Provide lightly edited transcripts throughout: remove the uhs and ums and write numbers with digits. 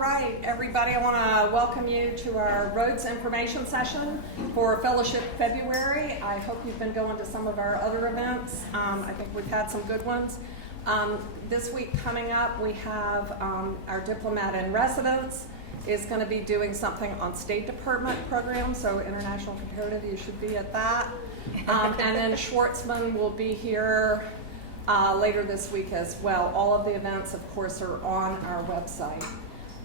right, everybody, I want to welcome you to our Rhodes information session for Fellowship February. I hope you've been going to some of our other events. I think we've had some good ones. This week coming up, we have our diplomat in residence is going to be doing something on State Department programs, so International Comparative, you should be at that. And then Schwartzman will be here later this week as well. All of the events, of course, are on our website.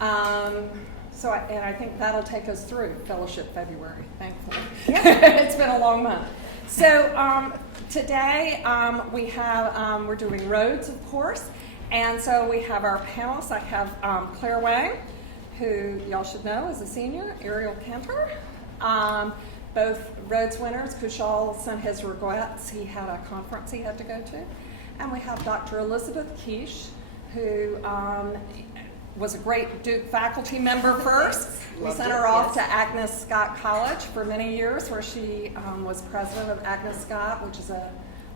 And I think that'll take us through Fellowship February, thankfully. It's been a long month. So today we have, we're doing Rhodes, of course, and so we have our panelists. I have Claire Wang, who y'all should know is a senior, Ariel, Kantor. Both Rhodes winners. Quiche sent his regrets. He had a conference he had to go to. And we have Dr. Elizabeth Quiche, who was a great Duke faculty member first. We sent her off to Agnes Scott College for many years, where she was president of Agnes Scott, which is a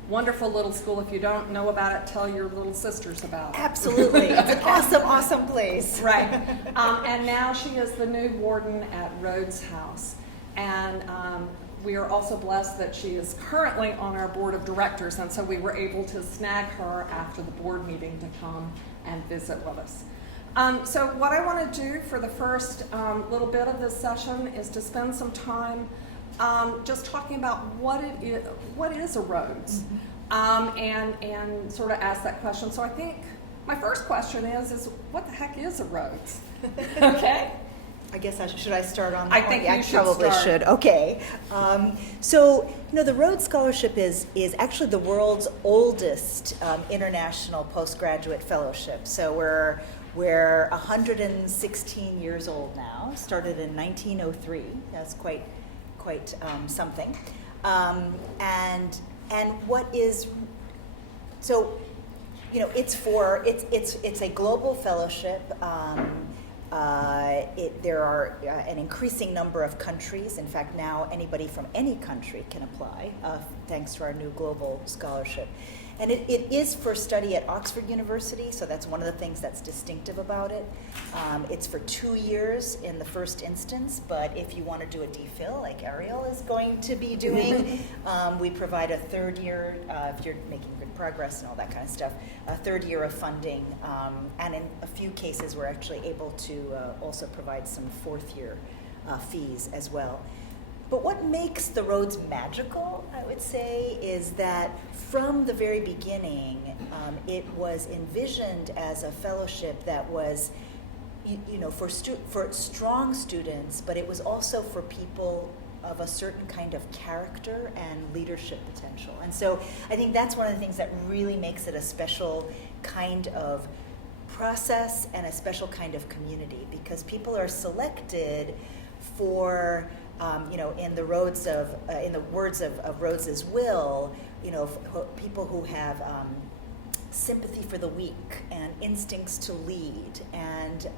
wonderful little school. If you don't know about it, tell your little sisters about it. Absolutely. It's an awesome, awesome place. Right. And now she is the new warden at Rhodes House. And we are also blessed that she is currently on our board of directors, and so we were able to snag her after the board meeting to come and visit with us. So what I want to do for the first little bit of this session is to spend some time just talking about what is a Rhodes, and sort of ask that question. So I think my first question is what the heck is a Rhodes? Okay. I guess should I start on that? I think you should probably start. Should. Okay. So the Rhodes Scholarship is actually the world's oldest international postgraduate fellowship. So we're 116 years old now. Started in 1903. That's quite something. And what is so it's a global fellowship. There are an increasing number of countries. In fact, now anybody from any country can apply, thanks to our new global scholarship. And it is for study at Oxford University, so that's one of the things that's distinctive about it. It's for 2 years in the first instance, but if you want to do a DPhil, like Ariel is going to be doing, we provide a third year, if you're making good progress and all that kind of stuff, a third year of funding, and in a few cases we're actually able to also provide some fourth year fees as well. But what makes the Rhodes magical, I would say, is that from the very beginning, it was envisioned as a fellowship that was, for strong students, but it was also for people of a certain kind of character and leadership potential. And so I think that's one of the things that really makes it a special kind of process and a special kind of community, because people are selected for in the words of Rhodes's will, people who have sympathy for the weak and instincts to lead, and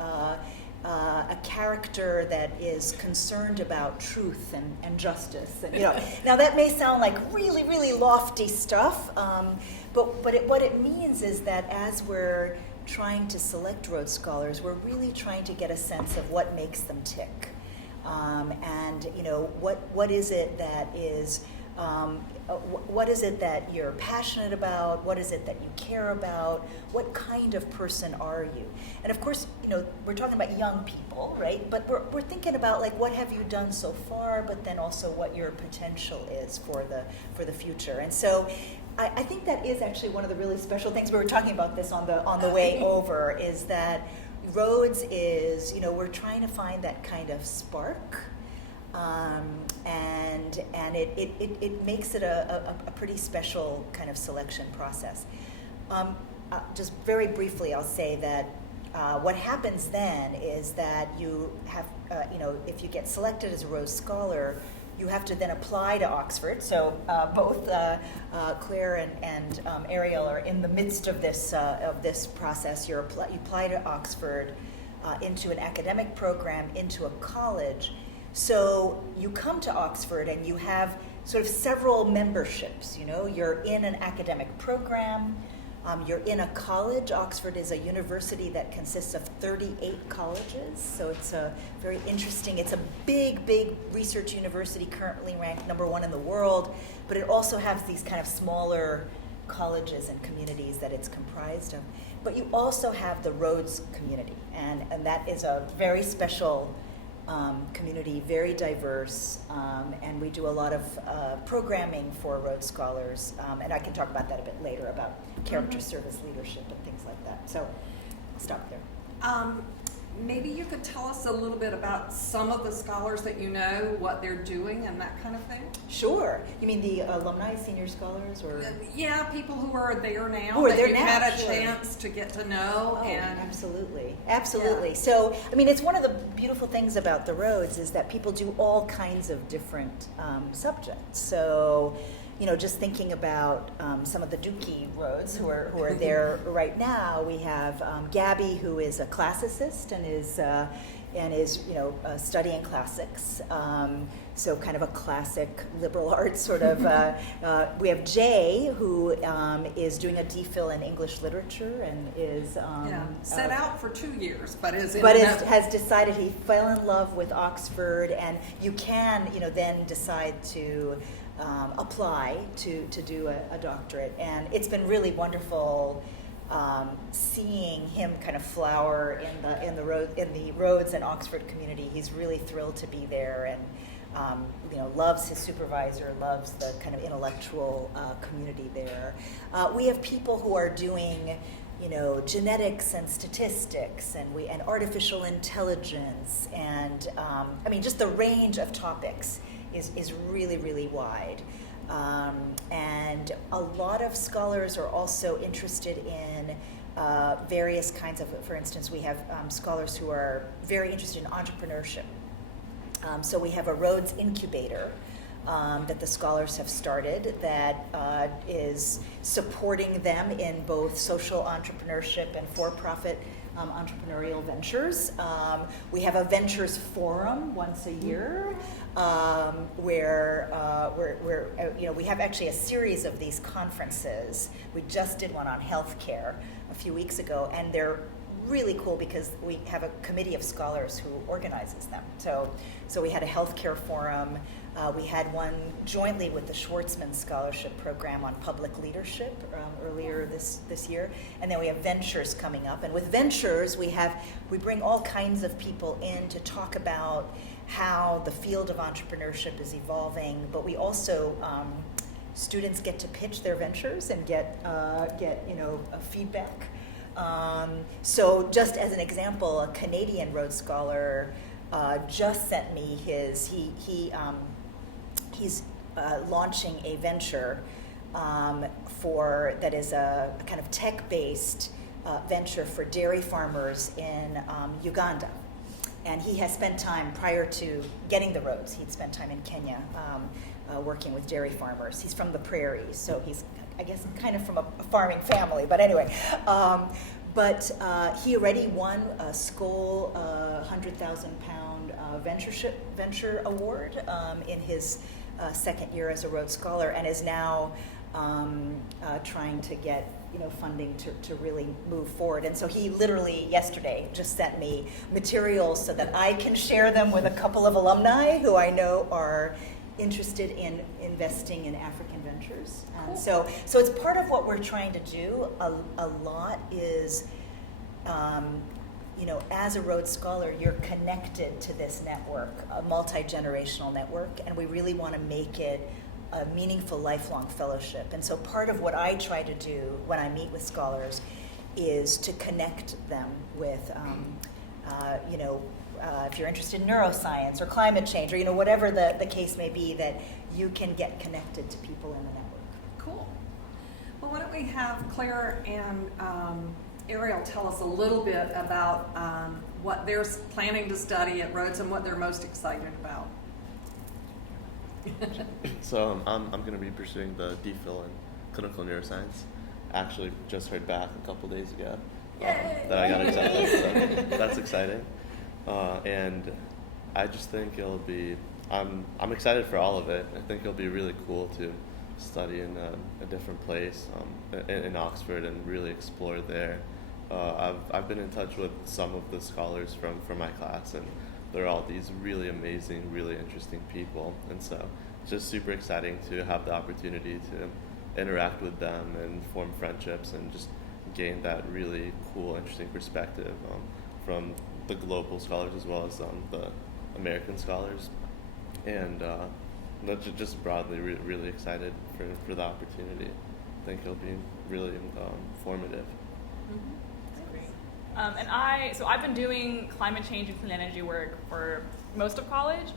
a character that is concerned about truth and justice. And, now that may sound like really, really lofty stuff, but what it means is that as we're trying to select Rhodes Scholars, we're really trying to get a sense of what makes them tick. And what is it that is what is it that you're passionate about? What is it that you care about? What kind of person are you? And of course, we're talking about young people, right? But we're thinking about like what have you done so far, but then also what your potential is for the future. And so I think that is actually one of the really special things. We were talking about this on the way over, is that Rhodes is, we're trying to find that kind of spark, and it makes it a pretty special kind of selection process. Just very briefly, I'll say that what happens then is that you have, if you get selected as a Rhodes Scholar, you have to then apply to Oxford. So both Claire and Ariel are in the midst of this process. You apply to Oxford into an academic program, into a college. So you come to Oxford and you have sort of several memberships. You're in an academic program. You're in a college. Oxford is a university that consists of 38 colleges, so it's a very interesting, it's a big, big research university, currently ranked #1 in the world, but it also has these kind of smaller colleges and communities that it's comprised of. But you also have the Rhodes community, and that is a very special community, very diverse, and we do a lot of programming for Rhodes Scholars, and I can talk about that a bit later, about character service leadership and things like that. So I'll stop there. Maybe you could tell us a little bit about some of the scholars that you know, what they're doing and that kind of thing? Sure. You mean the alumni, senior scholars, or? Yeah, people who are there now, who are that there you've now, had a sure. chance to get to know. Oh, and absolutely. Absolutely. Yeah. So, I mean, it's one of the beautiful things about the Rhodes is that people do all kinds of different subjects. So, you know, just thinking about some of the Duke Rhodes who are there right now, we have Gabby, who is a classicist and is studying classics. So kind of a classic liberal arts sort of. We have Jay, who is doing a DPhil in English literature and is set out for 2 years, but has decided he fell in love with Oxford, and you can then decide to apply to do a doctorate, and it's been really wonderful seeing him kind of flower in the Rhodes and Oxford community. He's really thrilled to be there, and loves his supervisor, loves the kind of intellectual community there. We have people who are doing genetics and statistics and artificial intelligence, and just the range of topics is really, really wide. And a lot of scholars are also interested in various kinds of, for instance, we have scholars who are very interested in entrepreneurship. So we have a Rhodes incubator that the scholars have started that is supporting them in both social entrepreneurship and for-profit entrepreneurial ventures. We have a ventures forum once a year where we have actually a series of these conferences. We just did one on healthcare a few weeks ago, and they're really cool because we have a committee of scholars who organizes them. So we had a healthcare forum. We had one jointly with the Schwartzman Scholarship Program on public leadership earlier this year, and then we have ventures coming up. And with ventures, we bring all kinds of people in to talk about how the field of entrepreneurship is evolving. But we also students get to pitch their ventures and get feedback. So just as an example, a Canadian Rhodes Scholar just sent me he's launching a venture that is a kind of tech-based venture for dairy farmers in Uganda. And he has spent time, prior to getting the Rhodes, he'd spent time in Kenya working with dairy farmers. He's from the prairies, so he's, I guess, kind of from a farming family, but anyway. But he already won a Skoll £100,000 venture award in his second year as a Rhodes Scholar, and is now trying to get funding to really move forward. And so he literally yesterday just sent me materials so that I can share them with a couple of alumni who I know are interested in investing in African ventures. Cool. So it's part of what we're trying to do. A lot is, as a Rhodes Scholar, you're connected to this network, a multi-generational network, and we really want to make it a meaningful lifelong fellowship. And so part of what I try to do when I meet with scholars is to connect them with, if you're interested in neuroscience or climate change or whatever the case may be, that you can get connected to people in the network. Cool. Well, why don't we have Claire and Ariel tell us a little bit about what they're planning to study at Rhodes and what they're most excited about. So I'm going to be pursuing the DPhil in clinical neuroscience. Actually, just heard back a couple days ago that I got accepted, so that's exciting. And I just think it'll be, I'm excited for all of it. I think it'll be really cool to study in a different place in Oxford and really explore there. I've been in touch with some of the scholars from my class, and they're all these really amazing, really interesting people, and so it's just super exciting to have the opportunity to interact with them and form friendships and just gain that really cool, interesting perspective from the global scholars as well as the American scholars, and just broadly really excited for the opportunity. I think it'll be really formative. And I've been doing climate change and clean energy work for most of college.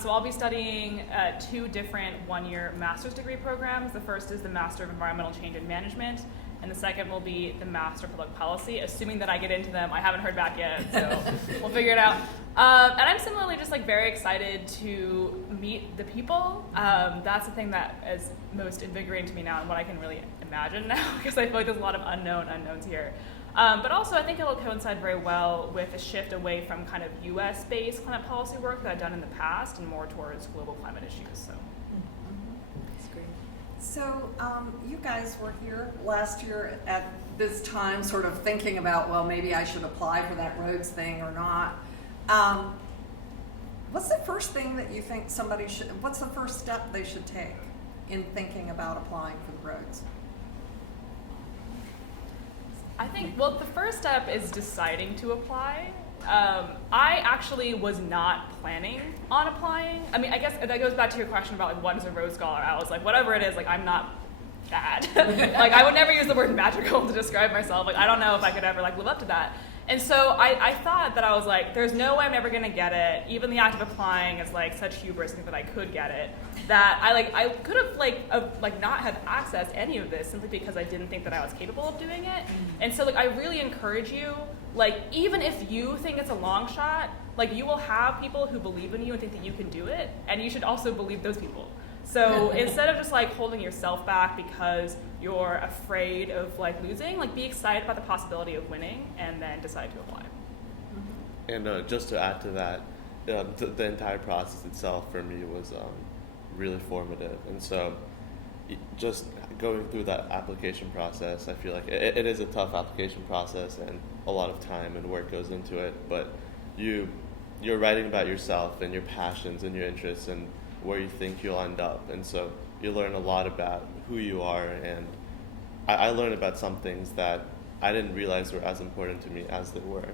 So I'll be studying 2 different one-year master's degree programs. The first is the Master of Environmental Change and Management, and the second will be the Master of Public Policy, assuming that I get into them. I haven't heard back yet, so we'll figure it out. And I'm similarly just very excited to meet the people. That's the thing that is most invigorating to me now and what I can really imagine now, because I feel like there's a lot of unknowns here. But also I think it'll coincide very well with a shift away from kind of US-based climate policy work that I've done in the past and more towards global climate issues. So. That's great. So you guys were here last year at this time sort of thinking about, well, maybe I should apply for that Rhodes thing or not. What's the first thing that you think what's the first step they should take in thinking about applying for the Rhodes? I think, well, the first step is deciding to apply. I actually was not planning on applying. I mean, I guess that goes back to your question about what is a Rhodes Scholar. I was like, whatever it is, I'm not bad. I would never use the word magical to describe myself. I don't know if I could ever live up to that. And so I thought that I was there's no way I'm ever gonna get it. Even the act of applying is such hubris that I could get it. That I could have not had access to any of this simply because I didn't think that I was capable of doing it. And so I really encourage you, even if you think it's a long shot, you will have people who believe in you and think that you can do it, and you should also believe those people. So instead of just holding yourself back because you're afraid of losing, be excited about the possibility of winning and then decide to apply. And just to add to that, the entire process itself for me was really formative, and so just going through that application process, I feel like it is a tough application process and a lot of time and work goes into it, but you're writing about yourself and your passions and your interests and where you think you'll end up, and so you learn a lot about who you are, and I learned about some things that I didn't realize were as important to me as they were,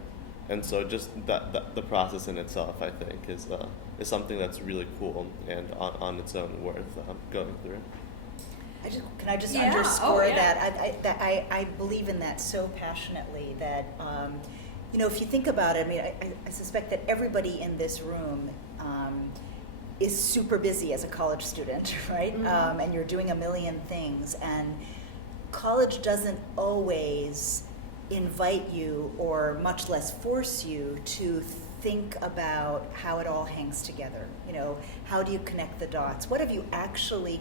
and so just the process in itself, I think, is something that's really cool and on its own worth going through. Can I just Yeah. underscore Oh, yeah. that? I believe in that so passionately that, if you think about it, I suspect that everybody in this room is super busy as a college student, right? Mm-hmm. And you're doing a million things, and college doesn't always invite you, or much less force you, to think about how it all hangs together. How do you connect the dots? What have you actually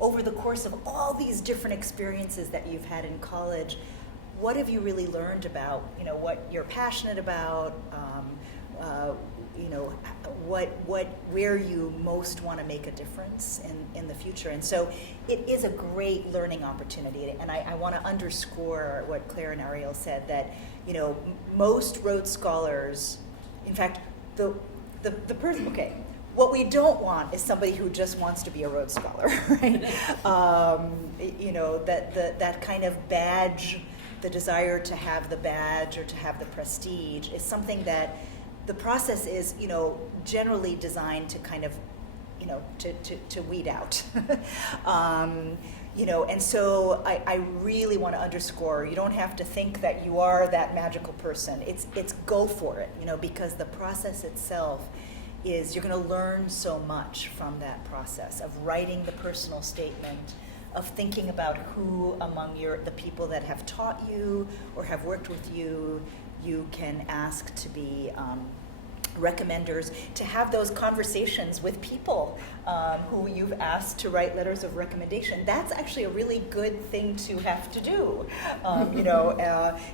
over the course of all these different experiences that you've had in college, what have you really learned about, what you're passionate about, where you most want to make a difference in the future. And so it is a great learning opportunity. And I want to underscore what Claire and Ariel said, that, most Rhodes Scholars, in fact, the person, okay, what we don't want is somebody who just wants to be a Rhodes Scholar, right? That kind of badge, the desire to have the badge or to have the prestige is something that the process is, generally designed to to weed out. And so I really want to underscore, you don't have to think that you are that magical person. It's go for it, because the process itself is, you're going to learn so much from that process of writing the personal statement, of thinking about who among the people that have taught you or have worked with you, you can ask to be recommenders, to have those conversations with people who you've asked to write letters of recommendation. That's actually a really good thing to have to do,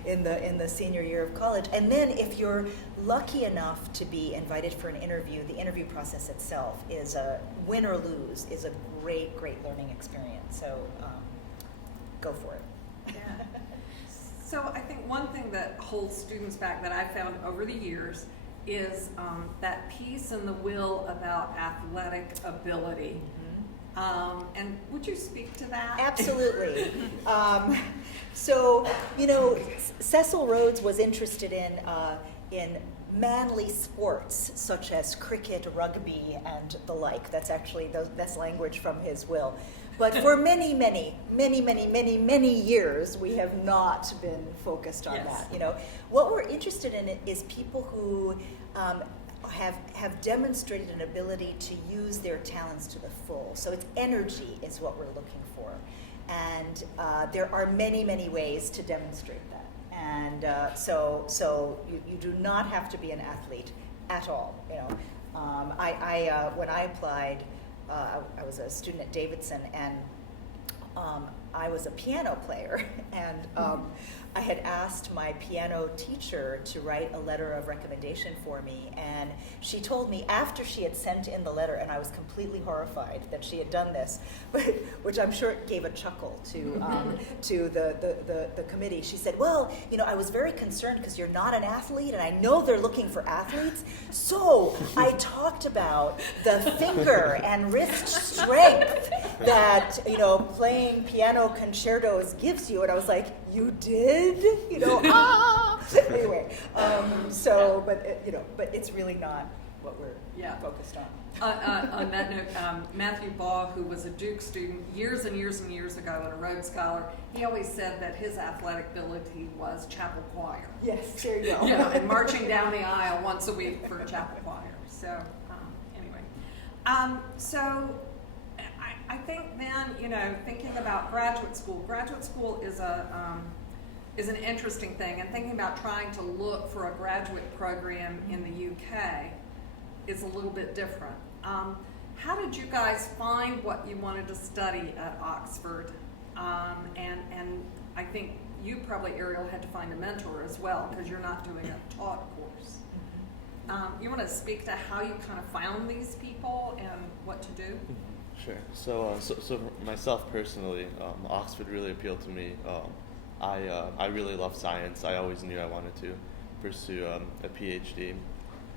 in the senior year of college. And then if you're lucky enough to be invited for an interview, the interview process itself is a win or lose, is a great learning experience. So go for it. Yeah. So I think one thing that holds students back that I've found over the years is that piece in the will about athletic ability. And would you speak to that? Absolutely. So, Cecil Rhodes was interested in manly sports such as cricket, rugby, and the like. That's actually that's language from his will. But for many years, we have not been focused on that. What we're interested in is people who have demonstrated an ability to use their talents to the full. So it's energy is what we're looking for, and there are many ways to demonstrate that. And so you do not have to be an athlete at all. When I applied. I was a student at Davidson, and I was a piano player, and I had asked my piano teacher to write a letter of recommendation for me, and she told me after she had sent in the letter, and I was completely horrified that she had done this, which I'm sure gave a chuckle to the committee. She said, well, I was very concerned because you're not an athlete, and I know they're looking for athletes, so I talked about the finger and wrist strength that, playing piano concertos gives you, and I was like, you did? Anyway, but it's really not what we're focused on. On that note, Matthew Baugh, who was a Duke student years and years ago and a Rhodes Scholar, he always said that his athletic ability was chapel choir. Yes, there you go. And marching down the aisle once a week for chapel choir. So anyway, I think then, thinking about graduate school is an interesting thing, and thinking about trying to look for a graduate program in the UK is a little bit different. How did you guys find what you wanted to study at Oxford? And I think you probably, Ariel, had to find a mentor as well, because you're not doing a taught course. You want to speak to how you kind of found these people and what to do? Sure. So for myself personally, Oxford really appealed to me. I really love science. I always knew I wanted to pursue a PhD.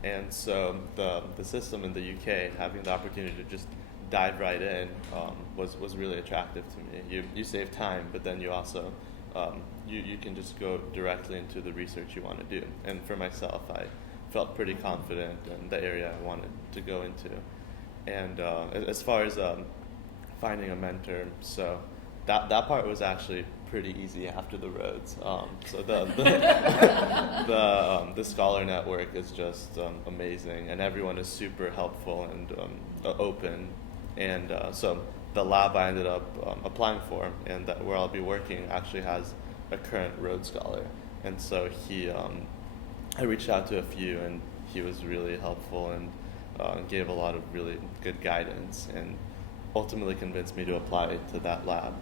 And so the system in the UK, having the opportunity to just dive right in, was really attractive to me. You save time, but then you also, you can just go directly into the research you want to do. And for myself, I felt pretty confident in the area I wanted to go into. And as far as finding a mentor, so that part was actually pretty easy after the Rhodes. So the scholar network is just amazing, and everyone is super helpful and open. And so the lab I ended up applying for, and where I'll be working, actually has a current Rhodes Scholar. And so I reached out to a few, and he was really helpful and gave a lot of really good guidance, and ultimately convinced me to apply to that lab.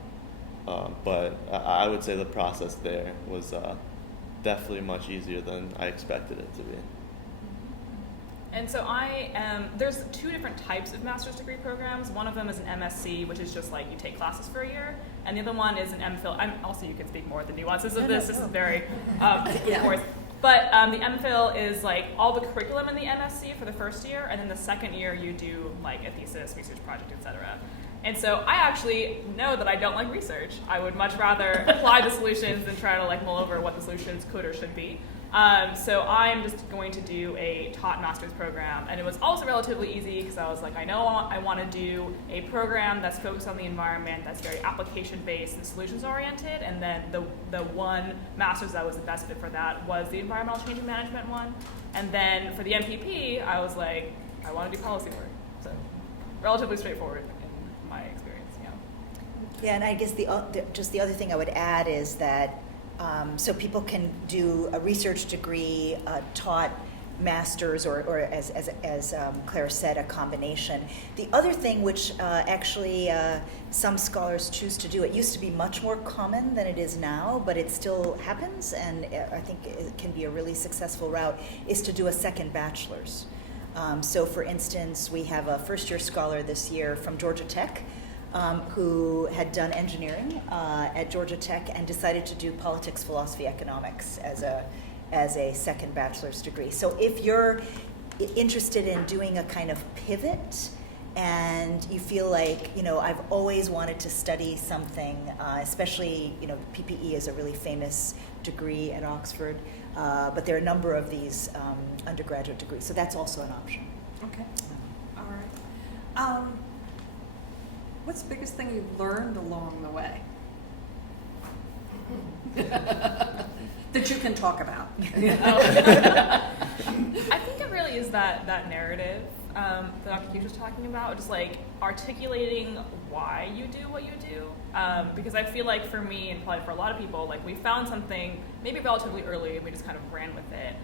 But I would say the process there was definitely much easier than I expected it to be. And so there's two different types of master's degree programs. One of them is an MSc, which is just like you take classes for a year. And the other one is an MPhil. Also, you can speak more of the nuances of this. This is very, of course. But the MPhil is like all the curriculum in the MSc for the first year, and then the second year you do like a thesis, research project, etc. And so I actually know that I don't like research. I would much rather apply the solutions than try to like mull over what the solutions could or should be. So I'm just going to do a taught master's program, and it was also relatively easy because I was like, I know I want to do a program that's focused on the environment, that's very application-based and solutions-oriented, and then the one master's that was the best fit for that was the environmental change and management one. And then for the MPP, I was like, I want to do policy work. So relatively straightforward in my experience, Yeah, and I guess the other thing I would add is that so people can do a research degree taught master's or as Claire said, a combination. The other thing which actually some scholars choose to do, it used to be much more common than it is now, but it still happens, and I think it can be a really successful route, is to do a second bachelor's. So for instance, we have a first-year scholar this year from Georgia Tech who had done engineering at Georgia Tech and decided to do politics, philosophy, economics as a second bachelor's degree. So if you're interested in doing a kind of pivot and you feel like, I've always wanted to study something, especially, PPE is a really famous degree at Oxford, but there are a number of these undergraduate degrees, so that's also an option. Okay. All right. What's the biggest thing you've learned along the way? That you can talk about. I think it really is that narrative that Dr. Quiche was talking about, just like articulating why you do what you do. Because I feel like for me, and probably for a lot of people, like we found something maybe relatively early and we just kind of ran with it.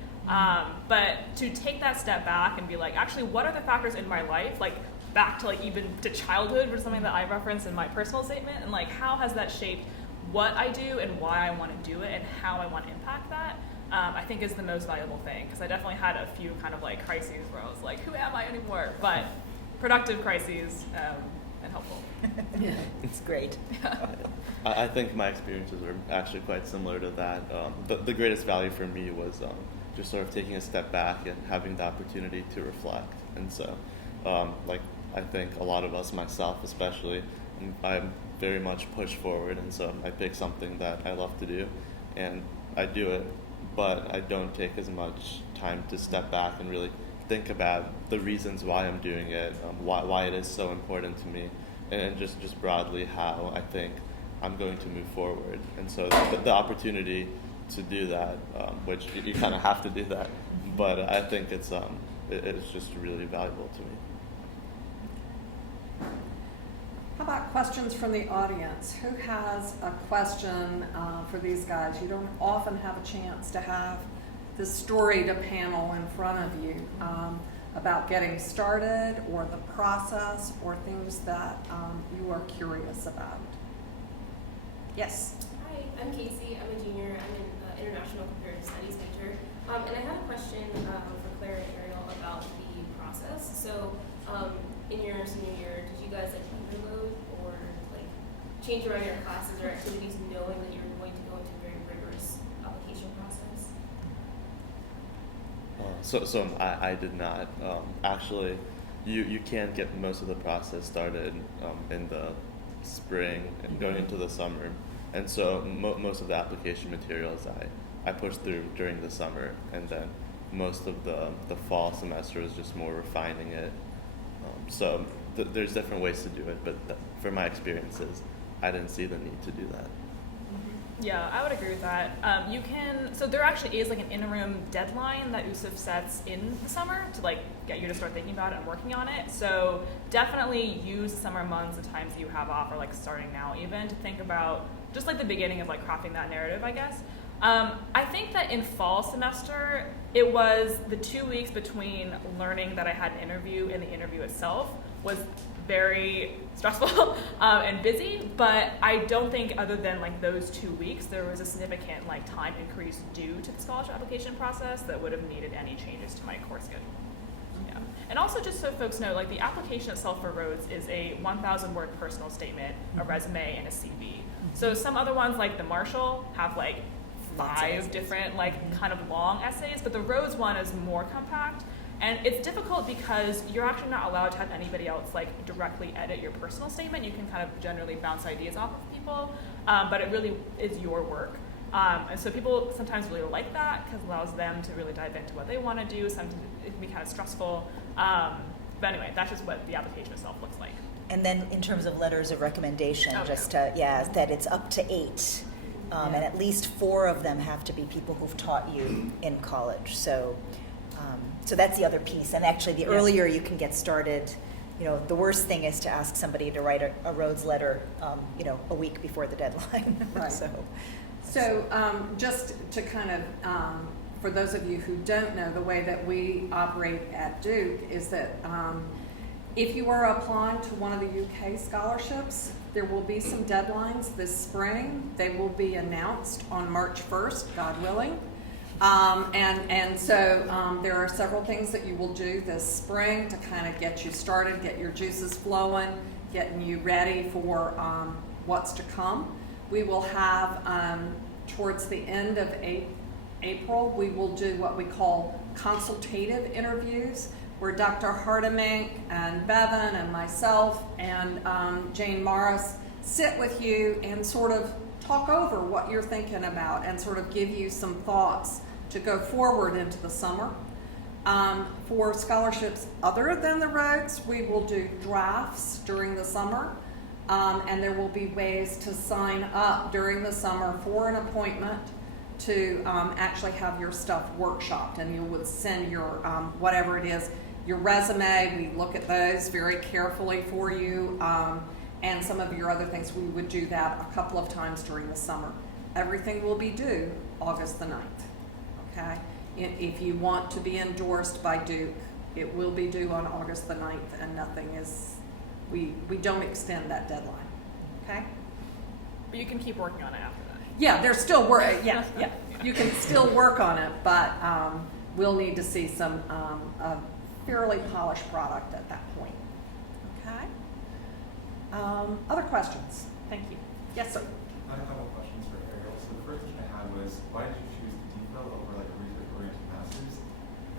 But to take that step back and be like, actually, what are the factors in my life, like back to like even to childhood, which is something that I referenced in my personal statement, and like how has that shaped what I do and why I want to do it and how I want to impact that, I think is the most valuable thing. Because I definitely had a few kind of like crises where I was like, who am I anymore? But productive crises and helpful. Yeah, it's great. I think my experiences were actually quite similar to that. The greatest value for me was just sort of taking a step back and having the opportunity to reflect. And so, I think a lot of us, myself especially, I'm very much push forward, and so I pick something that I love to do, and I do it, but I don't take as much time to step back and really think about the reasons why I'm doing it, why it is so important to me, and just broadly how I think I'm going to move forward. And so the opportunity to do that, which you kind of have to do that, but I think it's just really valuable to me. How about questions from the audience? Who has a question for these guys? You don't often have a chance to have this storied panel in front of you about getting started or the process or things that you are curious about. Yes? Hi, I'm Casey. I'm a junior. I'm an international comparative studies major. And I have a question for Claire and Ariel about the process. So in your senior year, did you guys underload or change around your classes or activities knowing that you're going to go into a very rigorous application process? So I did not. Actually, you can get most of the process started in the spring and going into the summer. And so most of the application materials I pushed through during the summer, and then most of the fall semester was just more refining it. So there's different ways to do it, but for my experiences, I didn't see the need to do that. Yeah, I would agree with that. So there actually is an interim deadline that USIF sets in the summer to get you to start thinking about it and working on it. So definitely use the summer months, the times you have off, or starting now even, to think about just the beginning of crafting that narrative, I guess. I think that in fall semester, it was the 2 weeks between learning that I had an interview and the interview itself was very stressful and busy, but I don't think other than those 2 weeks, there was a significant time increase due to the scholarship application process that would have needed any changes to my course schedule. Yeah. And also just so folks know, the application itself for Rhodes is a 1,000 word personal statement, a resume, and a CV. So some other ones like the Marshall have 5 different kind of long essays, but the Rhodes one is more compact. And it's difficult because you're actually not allowed to have anybody else directly edit your personal statement. You can kind of generally bounce ideas off of people, but it really is your work. And so people sometimes really like that because it allows them to really dive into what they want to do. Sometimes it can be kind of stressful. But anyway, that's just what the application itself looks like. And then in terms of letters of recommendation, that it's up to 8. And at least 4 of them have to be people who've taught you in college. So that's the other piece. And actually, the earlier you can get started, the worst thing is to ask somebody to write a Rhodes letter, a week before the deadline. Right. So just to kind of for those of you who don't know, the way that we operate at Duke is that if you are applying to one of the UK scholarships, there will be some deadlines this spring. They will be announced on March 1st, God willing. So there are several things that you will do this spring to kind of get you started, get your juices flowing, getting you ready for what's to come. We will have, towards the end of April, we will do what we call consultative interviews, where Dr. Hardemank and Bevan and myself and Jane Morris sit with you and sort of talk over what you're thinking about and sort of give you some thoughts to go forward into the summer. For scholarships other than the Rhodes, we will do drafts during the summer, and there will be ways to sign up during the summer for an appointment to actually have your stuff workshopped, and you would send your whatever it is, your resume. We look at those very carefully for you, and some of your other things. We would do that a couple of times during the summer. Everything will be due August the 9th. Okay? If you want to be endorsed by Duke, it will be due on August the 9th, and nothing is, we don't extend that deadline. Okay? But you can keep working on it after that. Yeah, there's still work. Yeah. You can still work on it, but we'll need to see some a fairly polished product at that point. Okay. Other questions? Thank you. Yes, sir. I had a couple of questions for Ariel. So the first question I had was, why did you choose the DPhil over like a research-oriented master's?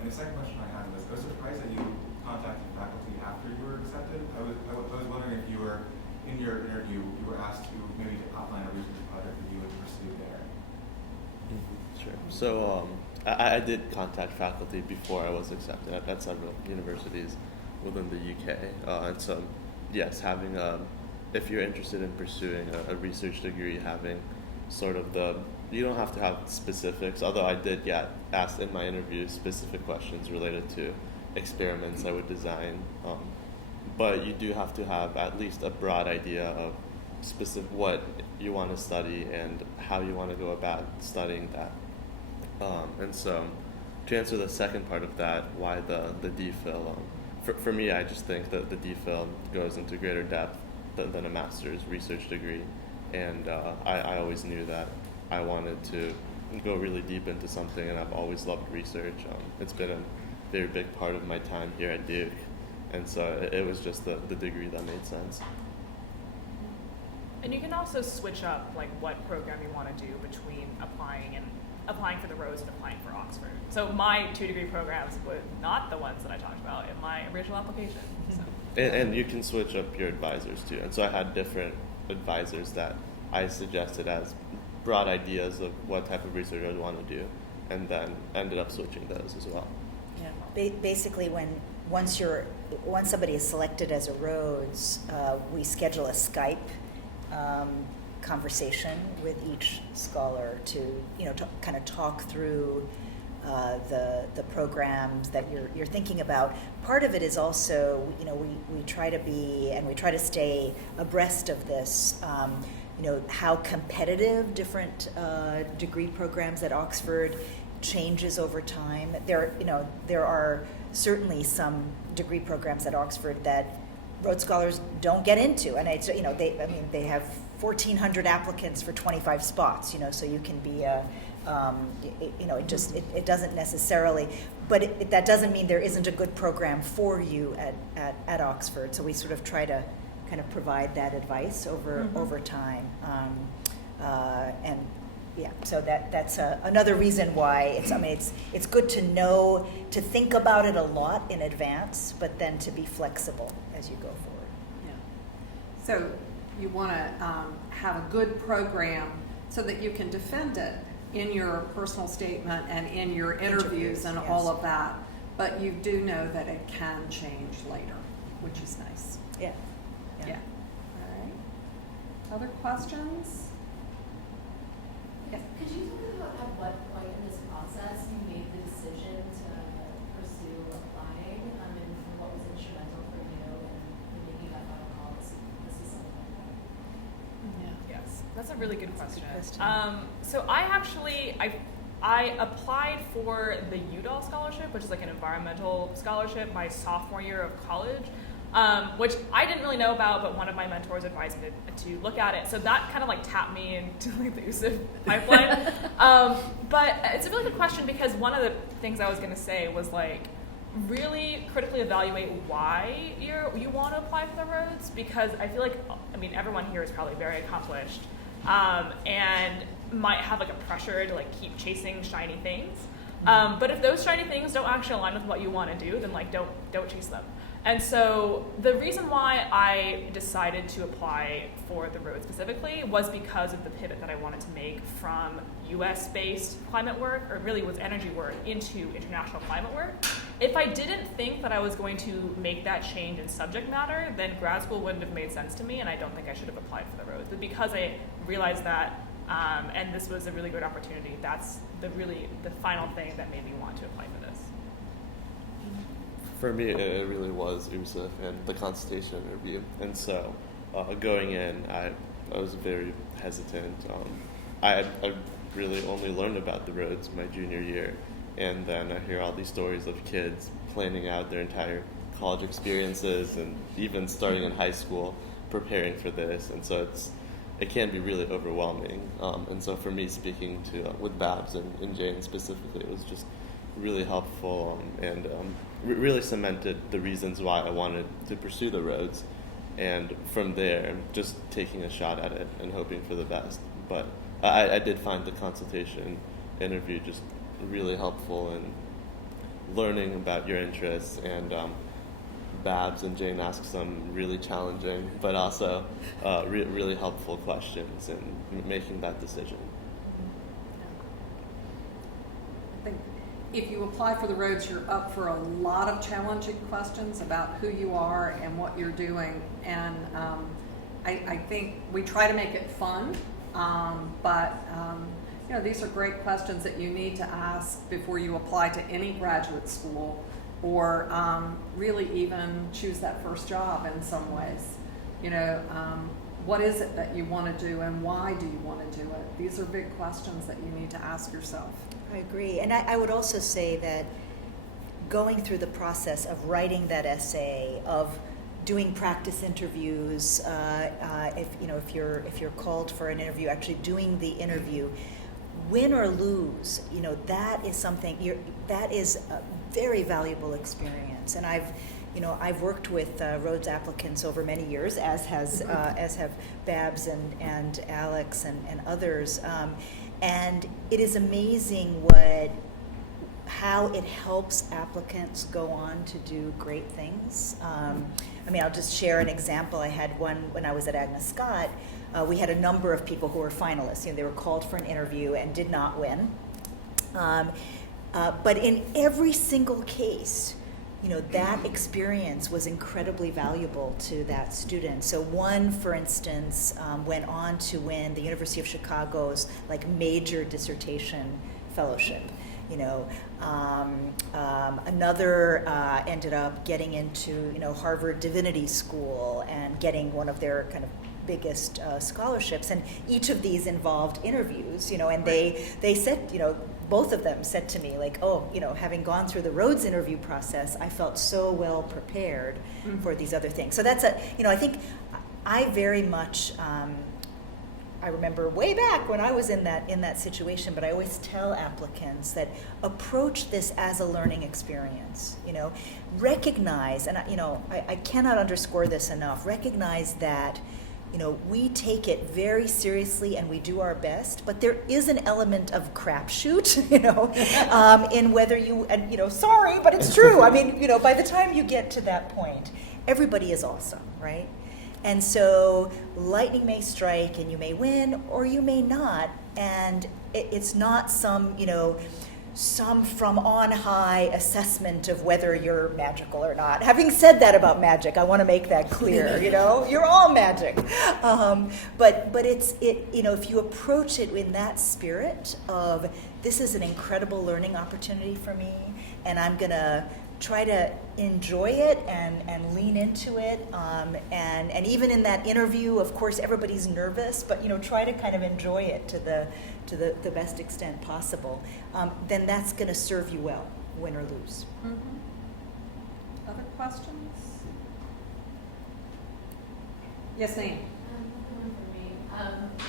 And the second question I had was, I was surprised that you contacted faculty after you were accepted. I was wondering if you were, in your interview, you were asked to maybe to outline a research project that you would pursue there. Sure. So I did contact faculty before I was accepted at several universities within the UK. And so, yes, having if you're interested in pursuing a research degree, having sort of you don't have to have specifics, although I did ask in my interview specific questions related to experiments I would design. But you do have to have at least a broad idea of specific what you want to study and how you want to go about studying that. And so, to answer the second part of that, why the DPhil? For me, I just think that the DPhil goes into greater depth than a master's research degree, and I always knew that I wanted to go really deep into something, and I've always loved research. It's been a very big part of my time here at Duke, and so it was just the degree that made sense. And you can also switch up like what program you want to do between applying for the Rhodes and applying for Oxford. So my 2-degree programs were not the ones that I talked about in my original application. So. And you can switch up your advisors too. And so I had different advisors that I suggested as broad ideas of what type of research I would want to do, and then ended up switching those as well. Yeah. Basically, once somebody is selected as a Rhodes, we schedule a Skype conversation with each scholar to kind of talk through the programs that you're thinking about. Part of it is also we try to stay abreast of this. How competitive different degree programs at Oxford changes over time. There are certainly some degree programs at Oxford that Rhodes Scholars don't get into, and it's they have 1,400 applicants for 25 spots. So you can be it doesn't necessarily, but that doesn't mean there isn't a good program for you at Oxford. So we sort of try to kind of provide that advice over time, and yeah. So that's another reason why it's good to know, to think about it a lot in advance, but then to be flexible as you go forward. Yeah. So you want to have a good program so that you can defend it in your personal statement and in your interviews and yes. all of that. But you do know that it can change later, which is nice. Yeah. Yeah. All right. Other questions? Yes. Could you talk about at what point in this process you made the decision to pursue applying, and what was instrumental for you in making that final call? This is something like that. Yes, that's a really good question. That's a good question. So I I applied for the Udall Scholarship, which is like an environmental scholarship, my sophomore year of college, which I didn't really know about, but one of my mentors advised me to look at it. So that kind of like tapped me into like the USIF pipeline. But it's a really good question, because one of the things I was going to say was like really critically evaluate why you want to apply for the Rhodes, because I feel like, I mean, everyone here is probably very accomplished and might have like a pressure to like keep chasing shiny things. But if those shiny things don't actually align with what you want to do, then like don't chase them. And so the reason why I decided to apply for the Rhodes specifically was because of the pivot that I wanted to make from US-based climate work, or really was energy work, into international climate work. If I didn't think that I was going to make that change in subject matter, then grad school wouldn't have made sense to me, and I don't think I should have applied for the Rhodes. But because I realized that, and this was a really good opportunity, that's the final thing that made me want to apply for this. For me, it really was USIF and the consultation interview. And so going in, I was very hesitant. I really only learned about the Rhodes my junior year. And then I hear all these stories of kids planning out their entire college experiences and even starting in high school preparing for this. And so it can be really overwhelming. And so for me, speaking with Babs and Jane specifically, it was just really helpful and really cemented the reasons why I wanted to pursue the Rhodes. And from there, just taking a shot at it and hoping for the best. But I did find the consultation interview just really helpful in learning about your interests, and Babs and Jane asked some really challenging but also really helpful questions in making that decision. I think if you apply for the Rhodes, you're up for a lot of challenging questions about who you are and what you're doing, and I think we try to make it fun, but these are great questions that you need to ask before you apply to any graduate school, or really even choose that first job in some ways. What is it that you want to do, and why do you want to do it? These are big questions that you need to ask yourself. I agree. And I would also say that going through the process of writing that essay, of doing practice interviews, if you're called for an interview, actually doing the interview, win or lose, that is something that is a very valuable experience. And I've worked with Rhodes applicants over many years, as have Babs and Alex and others, and it is amazing how it helps applicants go on to do great things. I'll just share an example. I had one when I was at Agnes Scott. We had a number of people who were finalists. They were called for an interview and did not win. But in every single case, that experience was incredibly valuable to that student. So one, for instance, went on to win the University of Chicago's major dissertation fellowship. Another ended up getting into Harvard Divinity School and getting one of their kind of biggest scholarships. And each of these involved interviews, and they said, both of them said to me, having gone through the Rhodes interview process, I felt so well prepared for these other things. So that's I think I very much, I remember way back when I was in that situation, but I always tell applicants that approach this as a learning experience. Recognize, and I cannot underscore this enough, recognize that we take it very seriously and we do our best, but there is an element of crapshoot, in whether you, and sorry, but it's true. By the time you get to that point, everybody is awesome, right? And so lightning may strike and you may win or you may not, and it's not some from on high assessment of whether you're magical or not. Having said that about magic, I want to make that clear. You're all magic. But if you approach it in that spirit of, this is an incredible learning opportunity for me, and I'm gonna try to enjoy it and lean into it. And even in that interview, of course, everybody's nervous, but try to kind of enjoy it to the best extent possible. Then that's going to serve you well, win or lose. Mm-hmm. Other questions? Yes, ma'am. One for me.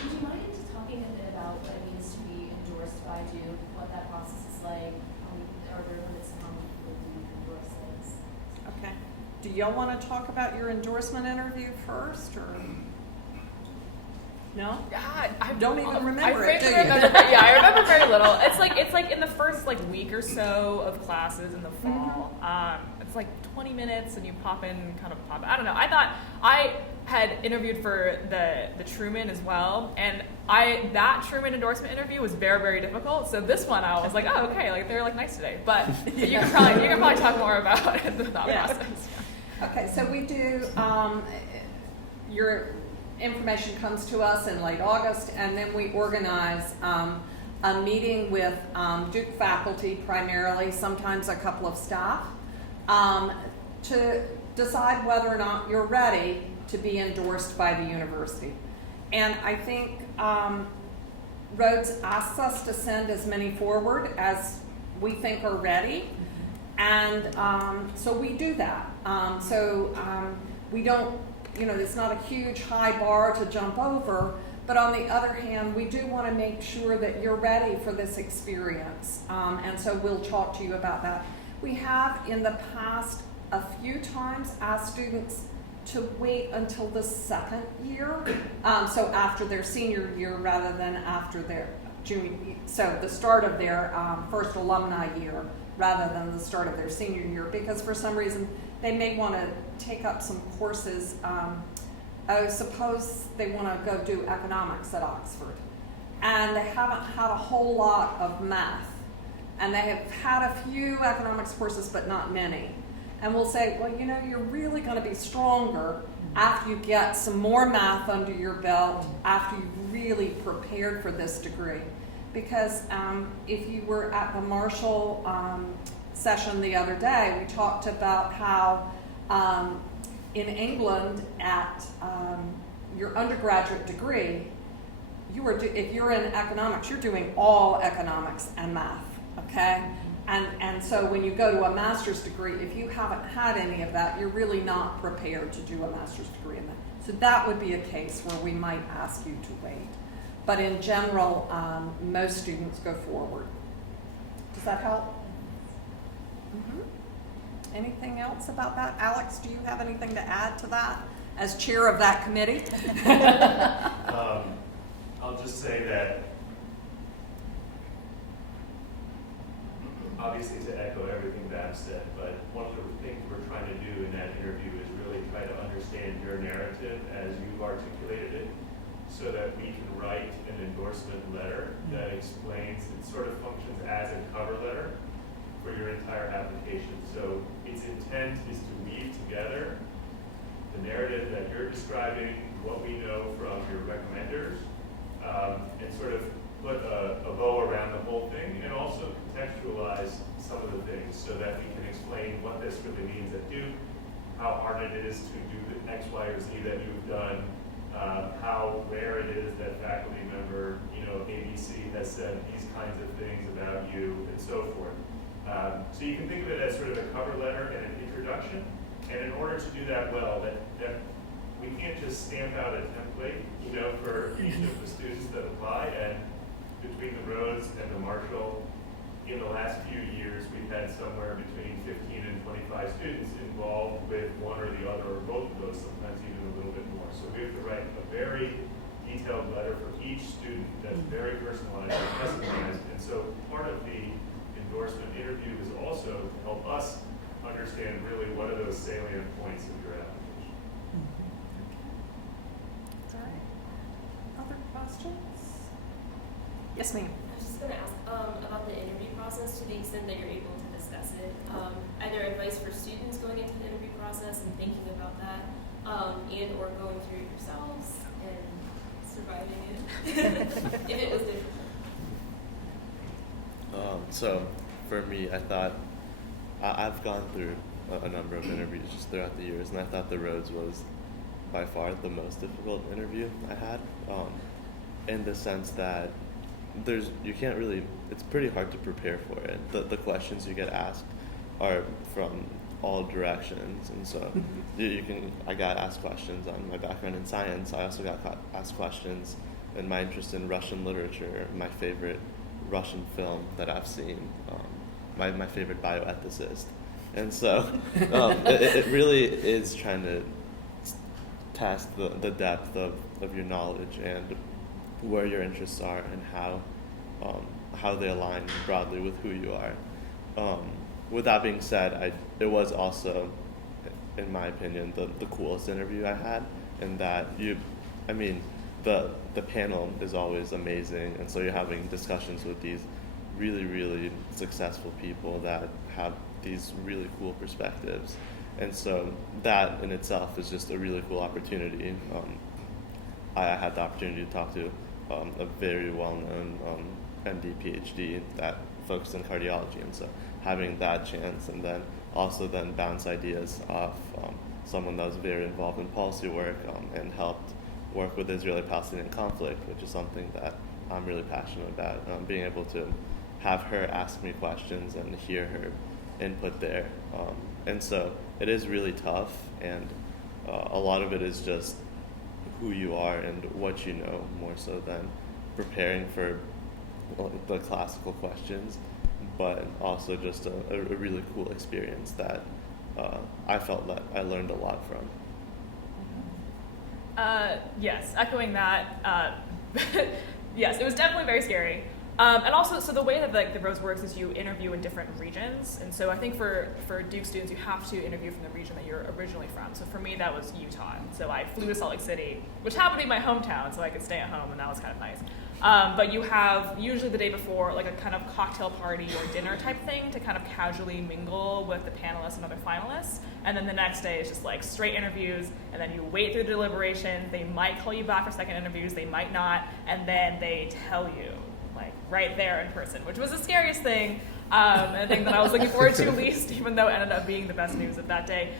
Would you mind talking a bit about what it means to be endorsed by Duke, what that process is like? Are there limits to how many people Duke endorses? Okay. Do y'all want to talk about your endorsement interview first, or no? God, I Don't even remember I it, do you? Yeah, I remember very little. It's like in the first week or so of classes in the fall. It's like 20 minutes, and you pop in, kind of pop. I don't know. I thought I had interviewed for the Truman as well, and that Truman endorsement interview was very, very difficult. So this one, I was like, oh, okay, they're nice today. But you can probably talk more about the thought process. Okay, so we do. Your information comes to us in late August, and then we organize a meeting with Duke faculty primarily, sometimes a couple of staff, to decide whether or not you're ready to be endorsed by the university. And I think Rhodes asks us to send as many forward as we think are ready, and so we do that. We don't, it's not a huge high bar to jump over, but on the other hand, we do want to make sure that you're ready for this experience, and so we'll talk to you about that. We have in the past a few times asked students to wait until the second year, so after their senior year rather than after their junior, so the start of their first alumni year rather than the start of their senior year, because for some reason they may want to take up some courses. Suppose they want to go do economics at Oxford, and they haven't had a whole lot of math, and they have had a few economics courses but not many. And we'll say, well, you're really going to be stronger after you get some more math under your belt, after you've really prepared for this degree. Because if you were at the Marshall session the other day, we talked about how in England at your undergraduate degree, if you're in economics, you're doing all economics and math, okay? And so when you go to a master's degree, if you haven't had any of that, you're really not prepared to do a master's degree in that. So that would be a case where we might ask you to wait. But in general, most students go forward. Does that help? Mm-hmm. Anything else about that? Alex, do you have anything to add to that as chair of that committee? I'll just say that obviously to echo everything Bab said, but one of the things we're trying to do in that interview is really try to understand your narrative as you've articulated it, so that we can write an endorsement letter that explains, it sort of functions as a cover letter for your entire application. So its intent is to weave together the narrative that you're describing, what we know from your recommenders, and sort of put a bow around the whole thing, and also contextualize some of the things so that we can explain what this really means at Duke, how hard it is to do the X, Y, or Z that you've done, how rare it is that faculty member, ABC has said these kinds of things about you, and so forth. So you can think of it as sort of a cover letter and an introduction, and in order to do that well, that we can't just stamp out a template, for each of the students that apply. And between the Rhodes and the Marshall, in the last few years, we've had somewhere between 15 and 25 students involved with one or the other or both of those, sometimes even a little bit more. So we have to write a very detailed letter for each student that's very personalized and customized. And so part of the endorsement interview is also to help us understand really what are those salient points of your application. All right. Other questions? Yes, ma'am. I was just going to ask about the interview process, to the extent that you're able to discuss it. Either advice for students going into the interview process and thinking about that, and or going through it yourselves and surviving it if it was difficult. So for me, I thought I've gone through a number of interviews just throughout the years, and I thought the Rhodes was by far the most difficult interview I had, in the sense that you can't really, it's pretty hard to prepare for it. The questions you get asked are from all directions, and so I got asked questions on my background in science. I also got asked questions in my interest in Russian literature, my favorite Russian film that I've seen, my favorite bioethicist. And so it really is trying to test the depth of your knowledge and where your interests are and how they align broadly with who you are. With that being said, it was also, in my opinion, the coolest interview I had, in that the panel is always amazing, and so you're having discussions with these really, really successful people that have these really cool perspectives, and so that in itself is just a really cool opportunity. I had the opportunity to talk to a very well-known MD, PhD that focused in cardiology, and so having that chance, and then also then bounce ideas off someone that was very involved in policy work and helped work with Israeli-Palestinian conflict, which is something that I'm really passionate about, being able to have her ask me questions and hear her input there. And so it is really tough, and a lot of it is just who you are and what you know, more so than preparing for the classical questions, but also just a really cool experience that I felt that I learned a lot from. Yes, echoing that, yes, it was definitely very scary. And also, so the way that the Rhodes works is you interview in different regions, and so I think for Duke students, you have to interview from the region that you're originally from. So for me, that was Utah. So I flew to Salt Lake City, which happened to be my hometown, so I could stay at home, and that was kind of nice. But you have usually the day before like a kind of cocktail party or dinner type thing to kind of casually mingle with the panelists and other finalists. And then the next day is just like straight interviews, and then you wait through the deliberation. They might call you back for second interviews, they might not, and then they tell you, like right there in person, which was the scariest thing, and a thing that I was looking forward to least, even though it ended up being the best news of that day.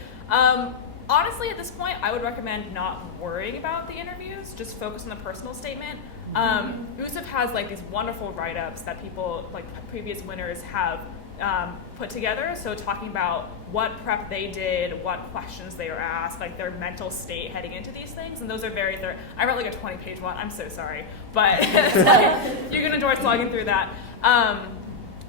Honestly, at this point, I would recommend not worrying about the interviews, just focus on the personal statement. USF has like these wonderful write-ups that people, like previous winners, have put together. So talking about what prep they did, what questions they were asked, like their mental state heading into these things, and those are very thorough. I wrote like a 20-page one. I'm so sorry, but it's like, you're gonna enjoy slogging through that.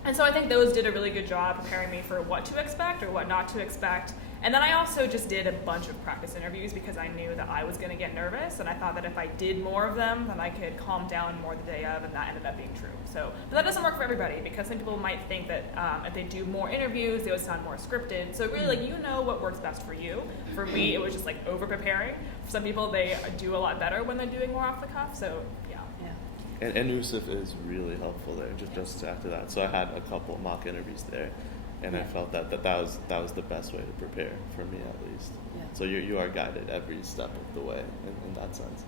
And so I think those did a really good job preparing me for what to expect or what not to expect. And then I also just did a bunch of practice interviews because I knew that I was going to get nervous, and I thought that if I did more of them, then I could calm down more the day of, and that ended up being true. So, but that doesn't work for everybody, because some people might think that if they do more interviews, they would sound more scripted. So really, like, you know what works best for you. For me, it was just like over-preparing. For some people, they do a lot better when they're doing more off the cuff, so yeah. And USF is really helpful there, just after that. So I had a couple mock interviews there, and I felt that was the best way to prepare, for me at least. Yeah. So you are guided every step of the way in that sense.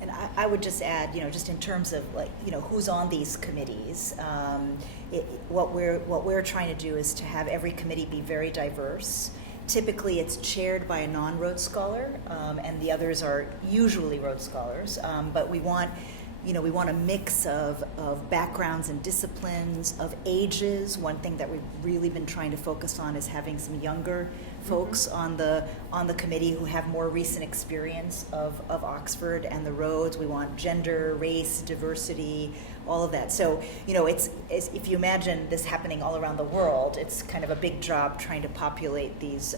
And I would just add, just in terms of who's on these committees, what we're trying to do is to have every committee be very diverse. Typically, it's chaired by a non-Rhodes Scholar, and the others are usually Rhodes Scholars. But we want a mix of backgrounds and disciplines, of ages. One thing that we've really been trying to focus on is having some younger folks on the committee who have more recent experience of Oxford and the Rhodes. We want gender, race, diversity, all of that. So, it's if you imagine this happening all around the world, it's kind of a big job trying to populate these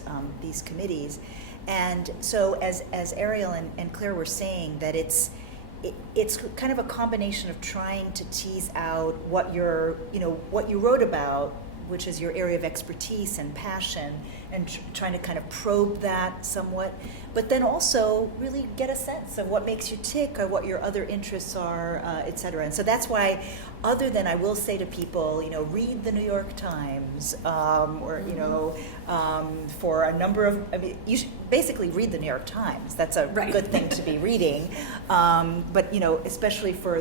committees. And so, as Ariel and Claire were saying, that it's kind of a combination of trying to tease out what you wrote about, which is your area of expertise and passion, and trying to kind of probe that somewhat, but then also really get a sense of what makes you tick or what your other interests are, et cetera. And so that's why, other than I will say to people, read the New York Times, for a number of, you should basically read the New York Times. That's a good thing to be reading. But, especially for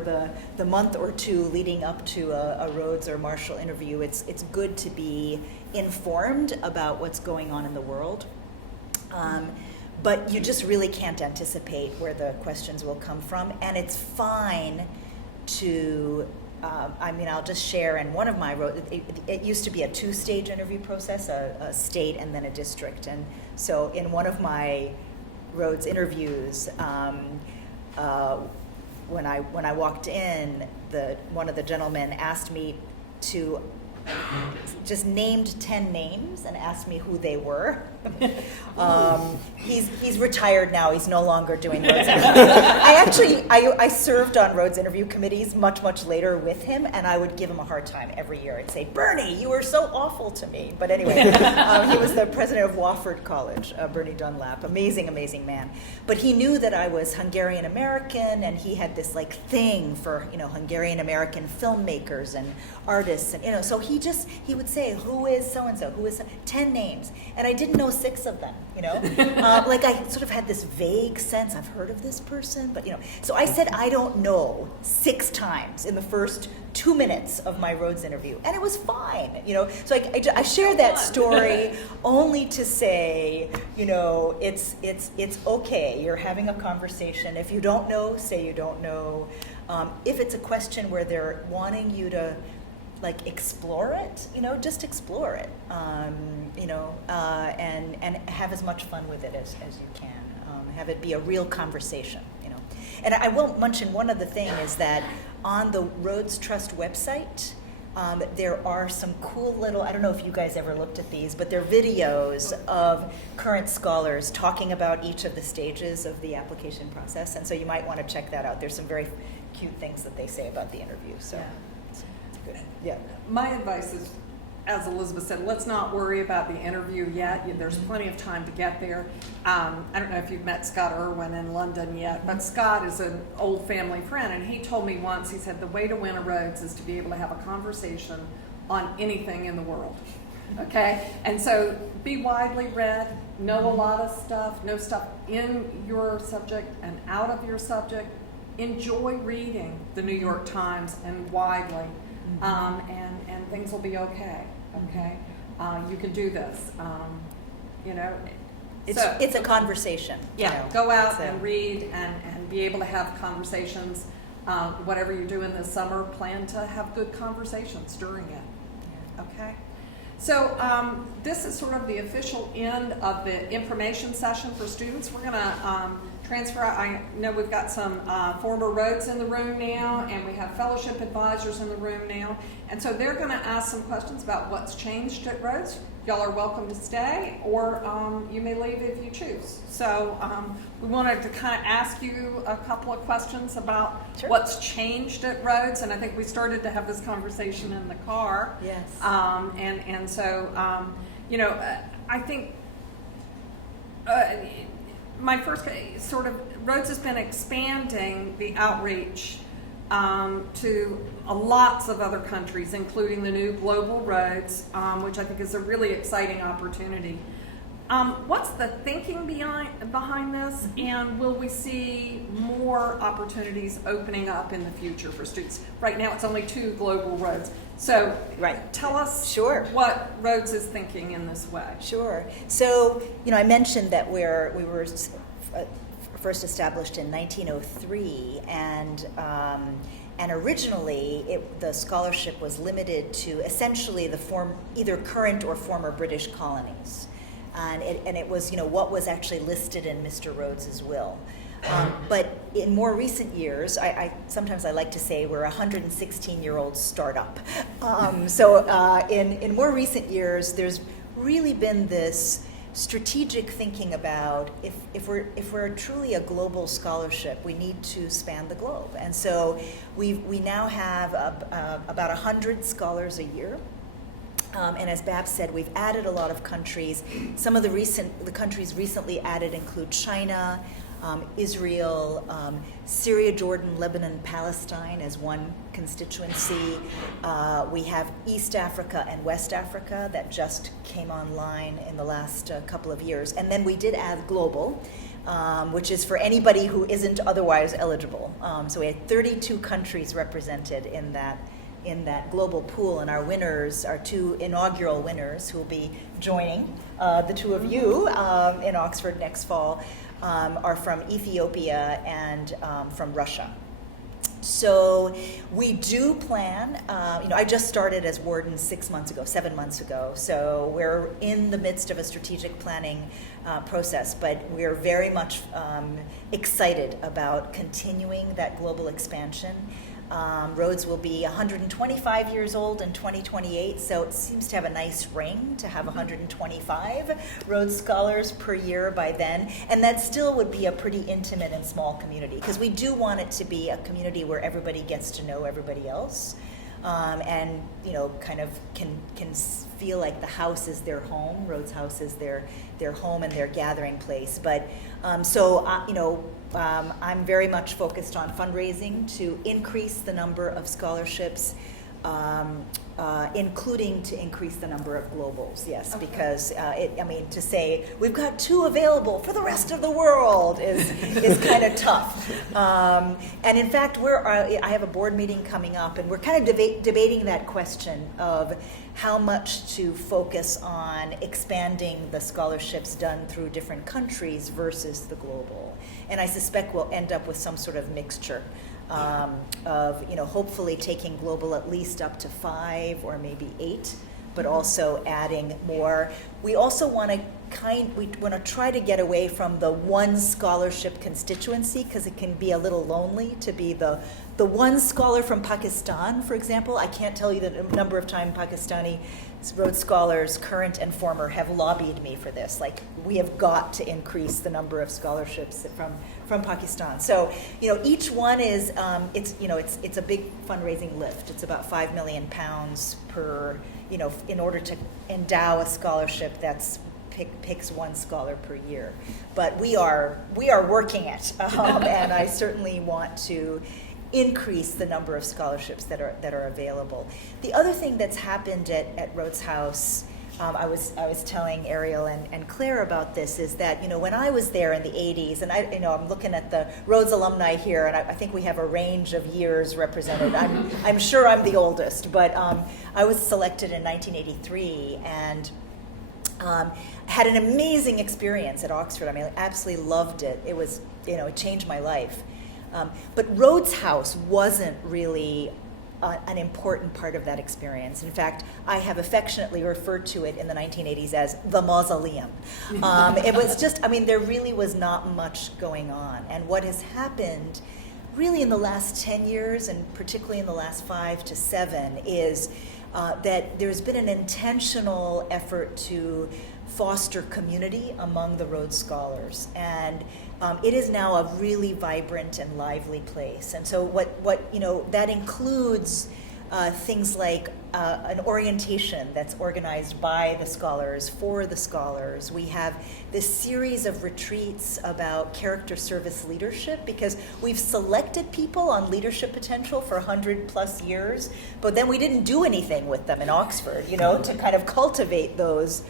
the month or two leading up to a Rhodes or Marshall interview, it's good to be informed about what's going on in the world. But you just really can't anticipate where the questions will come from, and it's fine to, I'll just share in one of my, it used to be a 2-stage interview process, a state and then a district, and so in one of my Rhodes interviews, when I walked in, one of the gentlemen asked me to just named 10 names and asked me who they were. He's retired now. He's no longer doing Rhodes interviews. I served on Rhodes interview committees much later with him, and I would give him a hard time every year. I'd say, Bernie, you were so awful to me. But anyway, he was the president of Wofford College, Bernie Dunlap. Amazing man. But he knew that I was Hungarian American, and he had this like thing for Hungarian American filmmakers and artists, and so he would say, who is so-and-so, who is 10 names, and I didn't know 6 of them, like I sort of had this vague sense, I've heard of this person, but so I said I don't know 6 times in the first 2 minutes of my Rhodes interview, and it was fine, so I share that story only to say, it's okay, you're having a conversation. If you don't know, say you don't know. If it's a question where they're wanting you to explore it, just explore it, and have as much fun with it as you can. Have it be a real conversation, And I will mention one other thing is that on the Rhodes Trust website, there are some cool little, I don't know if you guys ever looked at these, but they're videos of current scholars talking about each of the stages of the application process, and so you might want to check that out. There's some very cute things that they say about the interview, so. Yeah. Yeah. My advice is, as Elizabeth said, let's not worry about the interview yet. There's plenty of time to get there. I don't know if you've met Scott Irwin in London yet, but Scott is an old family friend, and he told me once, he said, the way to win a Rhodes is to be able to have a conversation on anything in the world. Okay? And so be widely read, know a lot of stuff, know stuff in your subject and out of your subject. Enjoy reading the New York Times and widely. And things will be okay. You can do this. It's a conversation. Go out and read and be able to have conversations. Whatever you're doing this summer, plan to have good conversations during it. Okay. So this is sort of the official end of the information session for students. We're going to transfer. I know we've got some former Rhodes in the room now, and we have fellowship advisors in the room now. And so they're going to ask some questions about what's changed at Rhodes. Y'all are welcome to stay, or you may leave if you choose. So we wanted to kind of ask you a couple of questions about what's changed at Rhodes, and I think we started to have this conversation in the car. Yes. And so, I think my first sort of, Rhodes has been expanding the outreach to lots of other countries, including the new Global Rhodes, which I think is a really exciting opportunity. What's the thinking behind this, and will we see more opportunities opening up in the future for students? Right now it's only 2 Global Rhodes. So tell us what Rhodes is thinking in this way. Sure. So, I mentioned that we were first established in 1903, and originally the scholarship was limited to essentially either current or former British colonies. And it was, what was actually listed in Mr. Rhodes's will. But in more recent years, sometimes I like to say we're a 116-year-old startup. So in more recent years, there's really been this strategic thinking about if we're truly a global scholarship, we need to span the globe. And so we now have about 100 scholars a year. And as Bab said, we've added a lot of countries. Some of the countries recently added include China, Israel, Syria, Jordan, Lebanon, Palestine as one constituency. We have East Africa and West Africa that just came online in the last couple of years. And then we did add global, which is for anybody who isn't otherwise eligible. So we had 32 countries represented in that in that global pool, and our winners, our two inaugural winners, who will be joining the two of you in Oxford next fall, are from Ethiopia and from Russia. So we do plan, I just started as warden 7 months ago, so we're in the midst of a strategic planning process, but we're very much excited about continuing that global expansion. Rhodes will be 125 years old in 2028, so it seems to have a nice ring to have 125 Rhodes Scholars per year by then, and that still would be a pretty intimate and small community, because we do want it to be a community where everybody gets to know everybody else, and kind of can feel like the house is their home. Rhodes House is their home and their gathering place. But I'm very much focused on fundraising to increase the number of scholarships, including to increase the number of globals. Yes, okay. Because to say we've got 2 available for the rest of the world is kind of tough. And in fact, I have a board meeting coming up, and we're kind of debating that question of how much to focus on expanding the scholarships done through different countries versus the global. And I suspect we'll end up with some sort of mixture of hopefully taking global at least up to 5 or maybe 8, but also adding more. We also want to try to get away from the one scholarship constituency, because it can be a little lonely to be the one scholar from Pakistan, for example. I can't tell you the number of times Pakistani Rhodes Scholars, current and former, have lobbied me for this. Like, we have got to increase the number of scholarships from Pakistan. So, each one is it's a big fundraising lift. It's about £5 million per, in order to endow a scholarship that's picks one scholar per year. But we are working it, and I certainly want to increase the number of scholarships that are available. The other thing that's happened at Rhodes House, I was telling Ariel and Claire about this, is that when I was there in the 80s, and I'm looking at the Rhodes alumni here, and I think we have a range of years represented. I'm sure I'm the oldest, but I was selected in 1983 and had an amazing experience at Oxford. I absolutely loved it. It was, it changed my life. But Rhodes House wasn't really an important part of that experience. In fact, I have affectionately referred to it in the 1980s as the mausoleum. It was just, there really was not much going on. And what has happened really in the last 10 years, and particularly in the last 5 to 7, is that there's been an intentional effort to foster community among the Rhodes Scholars, and it is now a really vibrant and lively place. And so what that includes things like an orientation that's organized by the scholars for the scholars. We have this series of retreats about character service leadership, because we've selected people on leadership potential for 100+ years, but then we didn't do anything with them in Oxford, to kind of cultivate those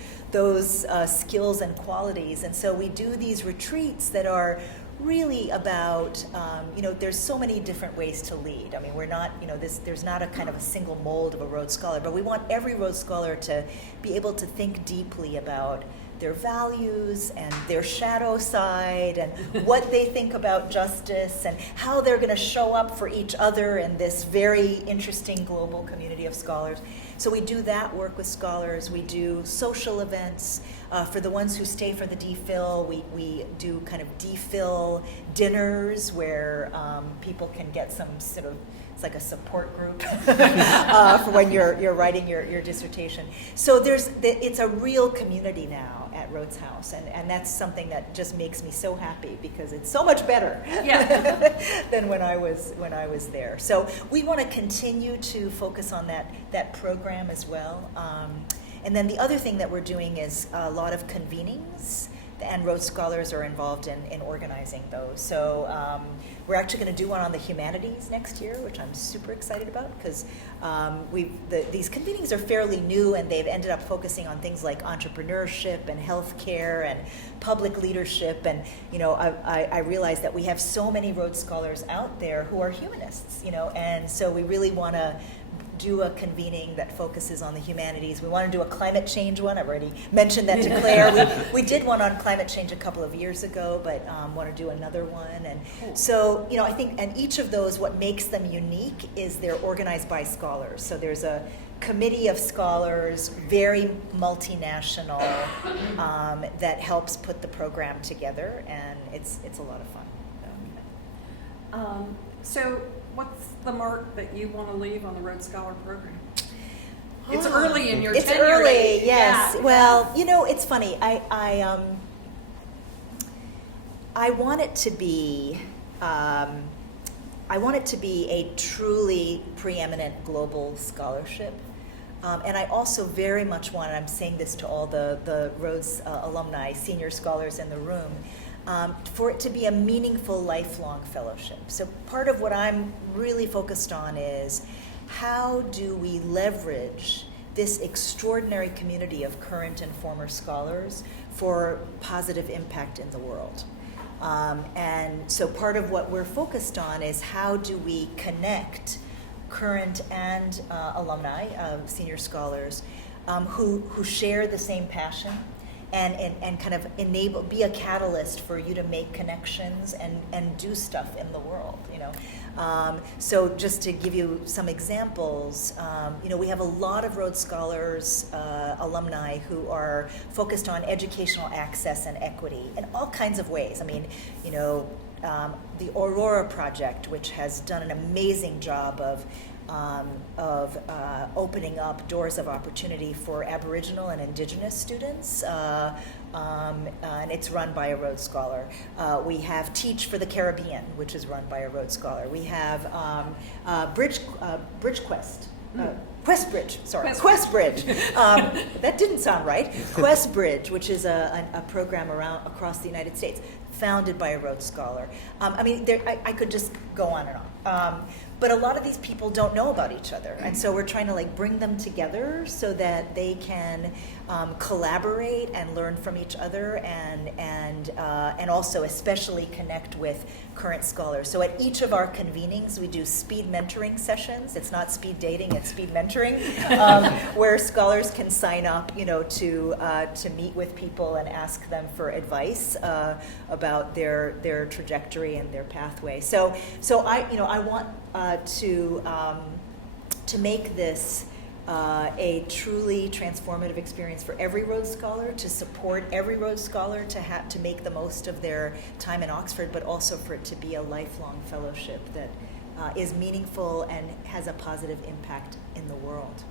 skills and qualities. And so we do these retreats that are really about, there's so many different ways to lead. We're not, there's not a kind of a single mold of a Rhodes Scholar, but we want every Rhodes Scholar to be able to think deeply about their values and their shadow side and what they think about justice and how they're going to show up for each other in this very interesting global community of scholars. So we do that work with scholars. We do social events. For the ones who stay for the DPhil, we do kind of DPhil dinners where people can get some sort of, it's like a support group for when you're writing your dissertation. So it's a real community now at Rhodes House, and that's something that just makes me so happy, because it's so much better than when I was there. So we want to continue to focus on that program as well. And then the other thing that we're doing is a lot of convenings, and Rhodes Scholars are involved in organizing those. So we're actually going to do one on the humanities next year, which I'm super excited about, because these convenings are fairly new, and they've ended up focusing on things like entrepreneurship and healthcare and public leadership. And I realize that we have so many Rhodes Scholars out there who are humanists, and so we really want to do a convening that focuses on the humanities. We want to do a climate change one. I've already mentioned that to Claire. We did one on climate change a couple of years ago, but want to do another one. And so, I think, and each of those, what makes them unique is they're organized by scholars. So there's a committee of scholars, very multinational, that helps put the program together, and it's a lot of fun. So what's the mark that you want to leave on the Rhodes Scholar program? It's early in your tenure. It's early, yes. Yeah. Well, it's funny. I want it to be a truly preeminent global scholarship. And I also very much want, and I'm saying this to all the Rhodes alumni, senior scholars in the room, for it to be a meaningful lifelong fellowship. So part of what I'm really focused on is how do we leverage this extraordinary community of current and former scholars for positive impact in the world. And so part of what we're focused on is how do we connect current and alumni, senior scholars, who share the same passion and kind of be a catalyst for you to make connections and do stuff in the world, So just to give you some examples, we have a lot of Rhodes Scholars alumni who are focused on educational access and equity in all kinds of ways. I mean, the Aurora Project, which has done an amazing job of opening up doors of opportunity for Aboriginal and Indigenous students, and it's run by a Rhodes Scholar. We have Teach for the Caribbean, which is run by a Rhodes Scholar. We have Bridge Quest. Quest Bridge. That didn't sound right. Quest Bridge, which is a program across the United States, founded by a Rhodes Scholar. I could just go on and on. But a lot of these people don't know about each other, and so we're trying to bring them together so that they can collaborate and learn from each other, and also especially connect with current scholars. So at each of our convenings, we do speed mentoring sessions. It's not speed dating; it's speed mentoring, where scholars can sign up, to meet with people and ask them for advice about their trajectory and their pathway. So I want to make this a truly transformative experience for every Rhodes Scholar, to support every Rhodes Scholar to make the most of their time in Oxford, but also for it to be a lifelong fellowship that is meaningful and has a positive impact in the world.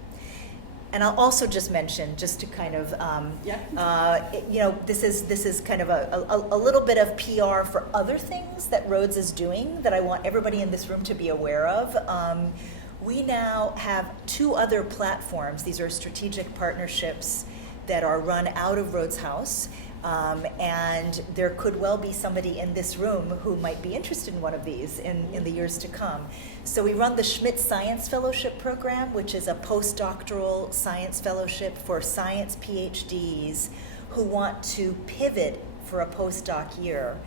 And I'll also just mention, just to kind of, this is kind of a little bit of PR for other things that Rhodes is doing that I want everybody in this room to be aware of. We now have 2 other platforms. These are strategic partnerships that are run out of Rhodes House. And there could well be somebody in this room who might be interested in one of these in the years to come. So we run the Schmitt Science Fellowship Program, which is a postdoctoral science fellowship for science PhDs who want to pivot for a postdoc year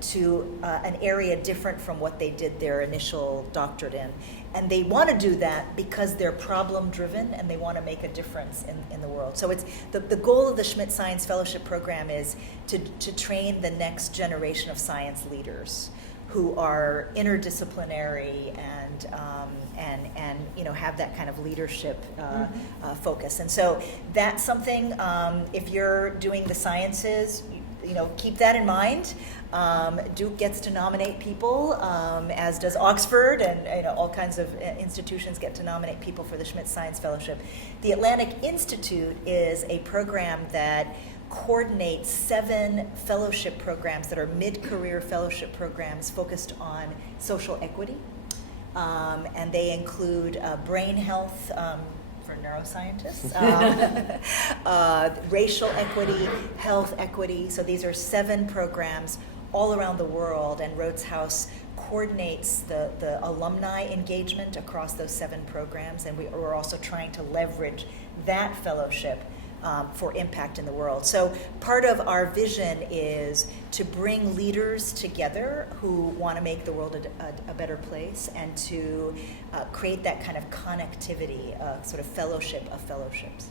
to an area different from what they did their initial doctorate in. And they want to do that because they're problem-driven and they want to make a difference in the world. So it's the goal of the Schmitt Science Fellowship Program is to train the next generation of science leaders who are interdisciplinary and have that kind of leadership focus. And so that's something, if you're doing the sciences, keep that in mind. Duke gets to nominate people, as does Oxford, and all kinds of institutions get to nominate people for the Schmitt Science Fellowship. The Atlantic Institute is a program that coordinates 7 fellowship programs that are mid-career fellowship programs focused on social equity, and they include brain health, for neuroscientists, racial equity, health equity. So these are 7 programs all around the world, and Rhodes House coordinates the alumni engagement across those 7 programs, and we're also trying to leverage that fellowship for impact in the world. So part of our vision is to bring leaders together who want to make the world a better place, and to create that kind of connectivity, sort of fellowship of fellowships.